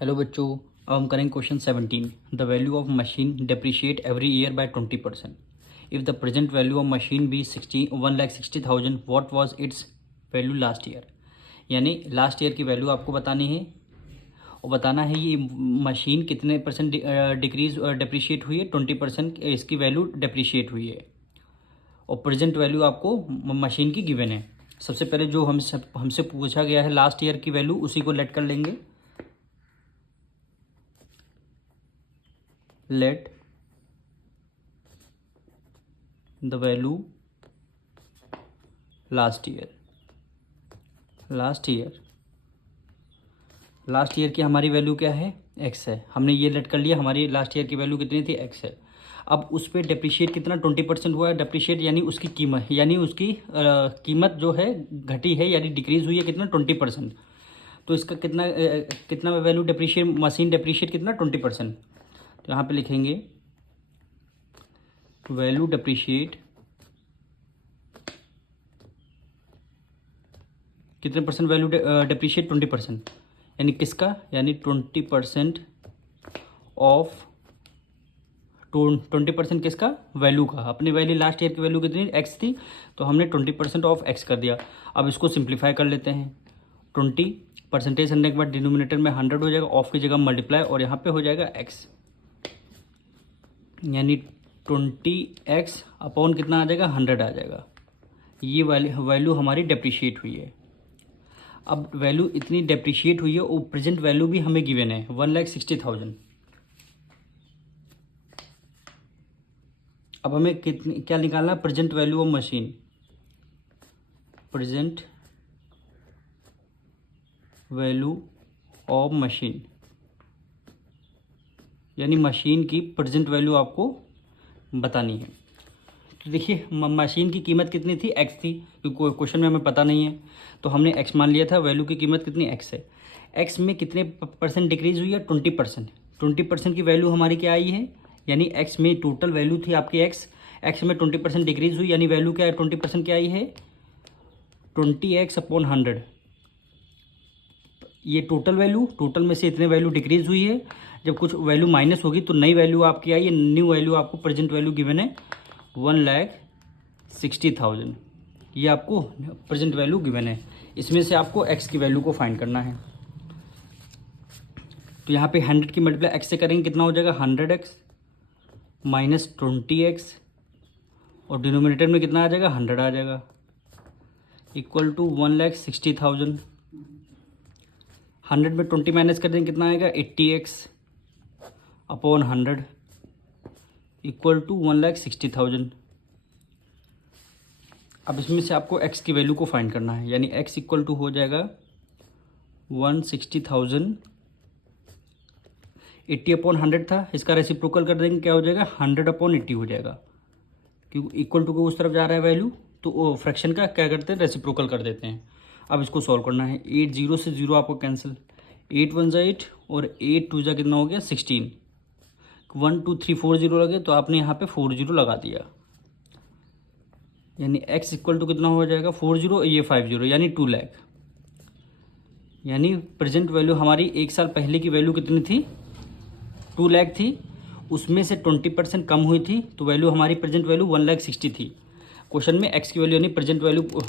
Hello बच्चों, अब हम करेंगे question 17। The value of machine depreciate every year by 20%। If the present value of machine be 1,60,000, what was its value last year. यानी last year की value आपको बतानी है और बताना है ये मशीन कितने परसेंट डिक्रीज डेप्रिशिएट हुई है। 20% इसकी वैल्यू डेप्रिशिएट हुई है और प्रेजेंट वैल्यू आपको मशीन की गिवन है। सबसे पहले जो हमसे पूछा गया है लास्ट ईयर की वैल्यू, उसी को लेट कर लेंगे। Let the value last year की हमारी वैल्यू क्या है, एक्स है। हमने ये लेट कर लिया, हमारी लास्ट ईयर की वैल्यू कितनी थी, एक्स है। अब उस पर डेप्रिशिएट कितना 20% हुआ है। डेप्रिशिएट यानी उसकी कीमत, यानी उसकी कीमत जो है घटी है, यानी डिक्रीज हुई है कितना, 20%। तो इसका कितना वैल्यू डेप्रिशिएट, मशीन डेप्रिशिएट कितना, 20%। तो यहाँ पे लिखेंगे वैल्यू डेप्रिशिएट कितने परसेंट, वैल्यू डेप्रिशिएट 20%। यानी किसका, यानी 20% ऑफ 20% किसका, वैल्यू का। अपनी वैल्यू लास्ट ईयर की वैल्यू कितनी, एक्स थी, तो हमने 20% ऑफ एक्स कर दिया। अब इसको सिंप्लीफाई कर लेते हैं। 20 परसेंटेज करने के बाद डिनोमिनेटर में 100 हो जाएगा, ऑफ की जगह मल्टीप्लाई, और यहाँ पे हो जाएगा एक्स, यानी 20x अपॉन कितना आ जाएगा, 100 आ जाएगा। ये वैल्यू हमारी डेप्रिशिएट हुई है। अब वैल्यू इतनी डेप्रिशिएट हुई है और प्रेजेंट वैल्यू भी हमें गिवन है 1,60,000। अब हमें कितनी क्या निकालना है, present value of machine. Present value of machine यानी मशीन की प्रेजेंट वैल्यू आपको बतानी है। तो देखिए मशीन की कीमत कितनी थी, एक्स थी, क्योंकि क्वेश्चन में हमें पता नहीं है, तो हमने एक्स मान लिया था। वैल्यू की कीमत कितनी, एक्स है। एक्स में कितने परसेंट डिक्रीज हुई है, 20%। 20% की वैल्यू हमारी क्या आई है, यानी एक्स में टोटल वैल्यू थी आपकी एक्स में 20% डिक्रीज हुई, यानी वैल्यू क्या है, 20% क्या आई है, 20x अपॉन 100। ये टोटल वैल्यू, टोटल में से इतने वैल्यू डिक्रीज हुई है। जब कुछ वैल्यू माइनस होगी तो नई वैल्यू आपकी आई है। न्यू वैल्यू आपको प्रेजेंट वैल्यू गिवन है 1,60,000। ये आपको प्रेजेंट वैल्यू गिवन है। इसमें से आपको एक्स की वैल्यू को फाइंड करना है। तो यहाँ पे 100 की मल्टीप्लाई एक्स से करेंगे, कितना हो जाएगा, 100x माइनस 20x, और डिनोमिनेटर में कितना आ जाएगा, 100 आ जाएगा, इक्वल टू 1,60,000। 100 में 20 माइनस कर देंगे, कितना आएगा, 80x अपॉन 100 इक्वल टू 1,60,000। अब इसमें से आपको x की वैल्यू को फाइंड करना है, यानी x इक्वल टू हो जाएगा 160,000। 80 अपॉन 100 था, इसका रेसिप्रोकल कर देंगे, क्या हो जाएगा, 100 अपॉन 80 हो जाएगा। क्योंकि इक्वल टू को उस तरफ जा रहा है वैल्यू, तो वो फ्रैक्शन का क्या करते हैं, रेसिप्रोकल कर देते हैं। अब इसको सॉल्व करना है। 8 0 से 0 आपको कैंसिल, 8 1 जा 8 और 8 2 जा कितना हो गया, 16। 1 2 3 4 0 लगे, तो आपने यहाँ पे 4 0 लगा दिया, यानी x इक्वल टू कितना हो जाएगा, 4 0, ये 5 0, यानी 2 लाख। यानी प्रेजेंट वैल्यू हमारी एक साल पहले की वैल्यू कितनी थी, 2 लाख थी, उसमें से 20% कम हुई थी, तो वैल्यू हमारी प्रेजेंट वैल्यू 1,60,000 थी। क्वेश्चन में x की वैल्यू यानी प्रेजेंट वैल्यू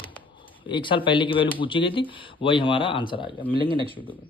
एक साल पहले की वैल्यू पूछी गई थी, वही हमारा आंसर आ गया। मिलेंगे नेक्स्ट वीडियो में।